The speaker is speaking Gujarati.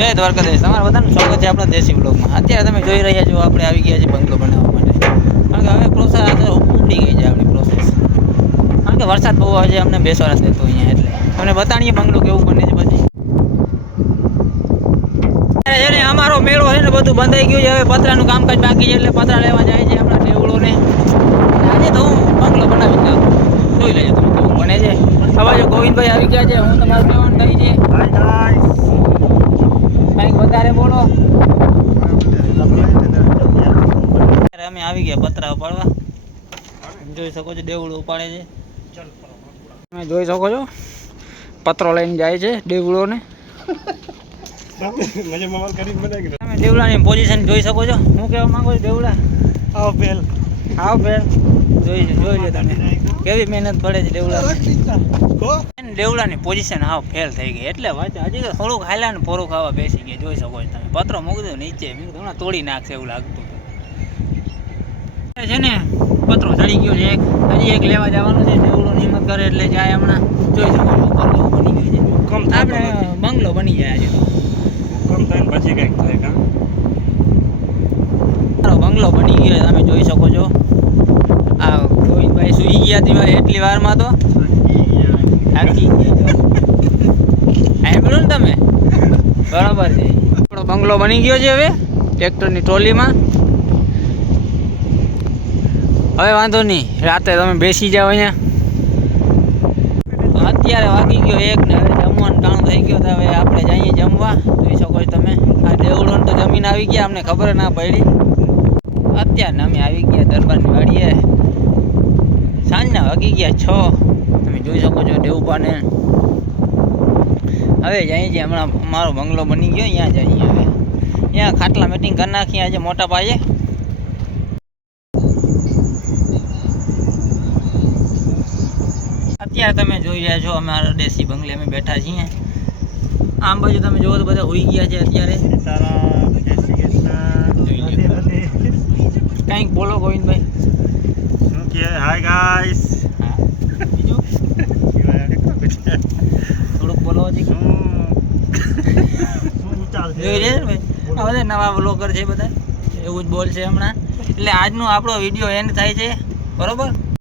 જય દ્વારકાધીશ, તમારા બધાનું સ્વાગત છે આપણા દેશી બ્લોગમાં. અત્યારે તમે જોઈ રહ્યા છો આપણે આવી ગયા છીએ બંગલો બનાવવા માટે. કારણ કે હવે પ્રોસેસ ઉપડી ગઈ છે આપણી પ્રોસેસ. કારણ કે વરસાદ બહુ આવે છે, અમને બેસવા નથી દેતો અહીંયા, એટલે તમને બતાડીએ બંગલો કેવું બને છે. પછી છે ને અમારો મેળો છે ને બધું બંધાઈ ગયું છે. હવે પતરાનું કામકાજ બાકી છે, એટલે પતરા લેવા જાય છે આપણા દેવળોને. આજે તો હું બંગલો બનાવી દઉં, જોઈ લેજો તમે કેવું બને છે. હવે જો ગોવિંદભાઈ આવી ગયા છે, હું તમારું કહેવાનું થઈ છે. કંઈક વધારે બોલો. અમે આવી ગયા પતરા ઉપાડવા. જોઈ શકો છો દેવળો ઉપાડે છે. તમે જોઈ શકો છો પતરો લઈને જાય છે દેવળોને. તમે દેવળાની પોઝિશન જોઈ શકો છો. હું કહેવા માંગુ છું દેવળા આવ ફેલ જોઈ લો તમે કેવી મહેનત પડે છે દેવળા. દેવળાની પોઝિશન હાવ ફેલ થઈ ગઈ, એટલે વાત હજી તો થોડુંક હાલ્યા ને પોરું ખાવા બેસી ગયા. જોઈ શકો છો તમે પતરો મૂકી દો નીચે, હમણાં તોડી નાખશે એવું લાગતું છે ને. પતરો ચડી ગયો છે એક, હજી એક લેવા જવાનું છે. દેવળો હિંમત કરે એટલે જાય હમણાં. જોઈ શકો છો બંગલો બની ગયો છે. આપણે બંગલો બની જાય આજે પછી કઈક થાય કા બંગલો બની ગયો તમે જોઈ શકો છો. આ ગોવિંદભાઈ સુઈ ગયા હતી એટલી વારમાં તો થાકી ગયા. સાંભળ્યું ને તમે? બરાબર છે. આપણો બંગલો બની ગયો છે હવે ટ્રેક્ટરની ટ્રોલીમાં. હવે વાંધો નહીં, રાતે તમે બેસી જાઓ અહીંયા. અત્યારે વાગી ગયો 1 ને હવે જમવાનું ટાણું થઈ ગયો. તો હવે આપણે જઈએ જમવા. જોઈ શકો છો તમે આ દેવળોને તો જમીન આવી ગયા, અમને ખબર ના પડી. અત્યારે અમે આવી ગયા દરબારની વાડીએ. સાંજના વાગી ગયા 6. તમે જોઈ શકો છો દેવપાને. હવે જઈએ છીએ હમણાં મારો બંગલો બની ગયો, અહીંયા જઈએ. હવે અહીંયા ખાટલા મીટિંગ કરી નાખીએ આજે મોટા પાયે. અત્યારે તમે જોઈ રહ્યા છો અમારા દેશી બંગલે અમે બેઠા છીએ. આમ બાજુ તમે જોવો તો બધા હોઈ ગયા છે અત્યારે. કંઈક બોલો ગોવિંદભાઈ. શું કે હાય ગાઈસ. બીજું થોડુંક બોલો હજી. શું ચાલશે? જોઈ રહ્યા ભાઈ આ બધા નવા બ્લોગર છે બધા, એવું જ બોલશે હમણાં. એટલે આજનો આપણો વિડીયો એન્ડ થાય છે, બરોબર.